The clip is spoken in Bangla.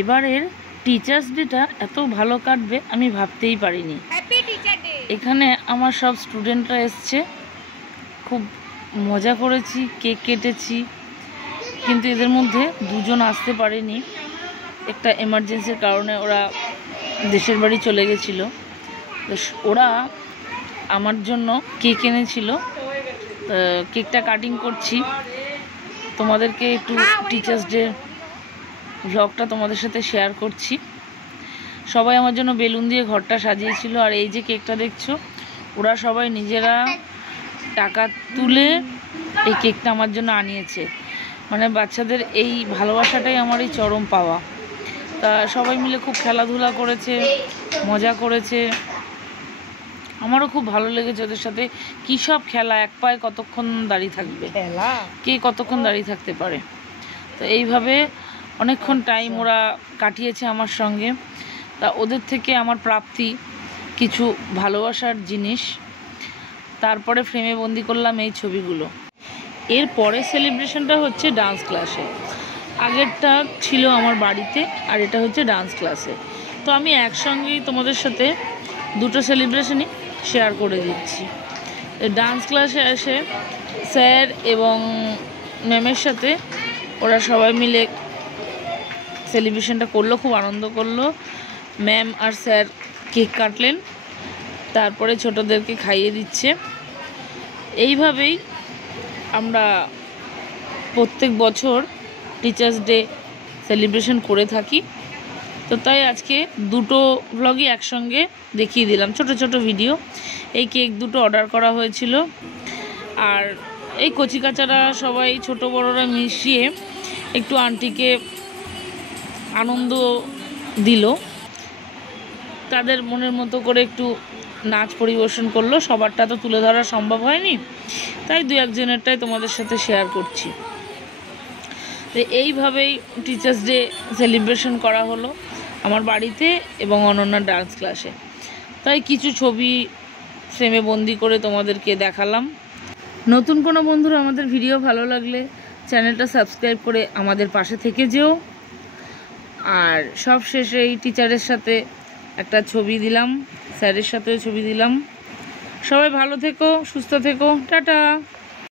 এবারের টিচার্স ডেটা এত ভালো কাটবে আমি ভাবতেই পারিনি। এখানে আমার সব স্টুডেন্টরা এসছে, খুব মজা করেছি, কেক কেটেছি, কিন্তু এদের মধ্যে দুজন আসতে পারেনি, একটা এমার্জেন্সির কারণে ওরা দেশের বাড়ি চলে গেছিলো। তো ওরা আমার জন্য কেক এনেছিল, কেকটা কাটিং করছি, তোমাদেরকে একটু টিচার্স ডে ভ্লগটা তোমাদের সাথে শেয়ার করছি। সবাই আমার জন্য বেলুন দিয়ে ঘরটা সাজিয়েছিল, আর এই যে কেকটা দেখছো ওরা সবাই নিজেরা টাকা তুলে এই কেকটা আমার জন্য আনিয়েছে। মানে বাচ্চাদের এই ভালোবাসাটাই আমার এই চরম পাওয়া। তা সবাই মিলে খুব খেলাধুলা করেছে, মজা করেছে, আমারও খুব ভালো লেগেছে ওদের সাথে। কী সব খেলা, এক পায়ে কতক্ষণ দাঁড়িয়ে থাকবে, কে কতক্ষণ দাঁড়িয়ে থাকতে পারে। তো এইভাবে অনেকক্ষণ টাইম ওরা কাটিয়েছে আমার সঙ্গে। তা ওদের থেকে আমার প্রাপ্তি কিছু ভালোবাসার জিনিস। তারপরে ফ্রেমে বন্দি করলাম এই ছবিগুলো। এর পরে সেলিব্রেশনটা হচ্ছে ডান্স ক্লাসে, আগেরটা ছিল আমার বাড়িতে, আর এটা হচ্ছে ডান্স ক্লাসে। তো আমি একসঙ্গেই তোমাদের সাথে দুটো সেলিব্রেশনই শেয়ার করে দিচ্ছি। ডান্স ক্লাসে এসে স্যার এবং ম্যামের সাথে ওরা সবাই মিলে সেলিব্রেশনটা করলো, খুব আনন্দ করলো। ম্যাম আর স্যার কেক কাটলেন, তারপরে ছোটদেরকে খাইয়ে দিচ্ছে। এইভাবেই আমরা প্রত্যেক বছর টিচার্স ডে সেলিব্রেশন করে থাকি। তো তাই আজকে দুটো ভ্লগই একসঙ্গে দেখিয়ে দিলাম, ছোট ছোট ভিডিও। এই কেক দুটো অর্ডার করা হয়েছিল, আর এই কচিকাচারা সবাই ছোট বড়রা মিশিয়ে একটু আন্টিকে আনন্দ দিল, তাদের মনের মতো করে একটু নাচ পরিবেশন করলো। সবারটা তো তুলে ধরা সম্ভব হয়নি, তাই দু একজনেরটাই তোমাদের সাথে শেয়ার করছি। তো এইভাবেই টিচার্স ডে সেলিব্রেশন করা হলো আমার বাড়িতে এবং অনন্যা ডান্স ক্লাসে। তাই কিছু ছবি ফ্রেমে বন্দি করে তোমাদেরকে দেখালাম। নতুন কোনো বন্ধুরা আমাদের ভিডিও ভালো লাগলে চ্যানেলটা সাবস্ক্রাইব করে আমাদের পাশে থেকে যেও। আর সব শেষে এই টিচারের সাথে একটা ছবি দিলাম, স্যারের সাথেও ছবি দিলাম। সবাই ভালো থেকো, সুস্থ থেকো, টাটা।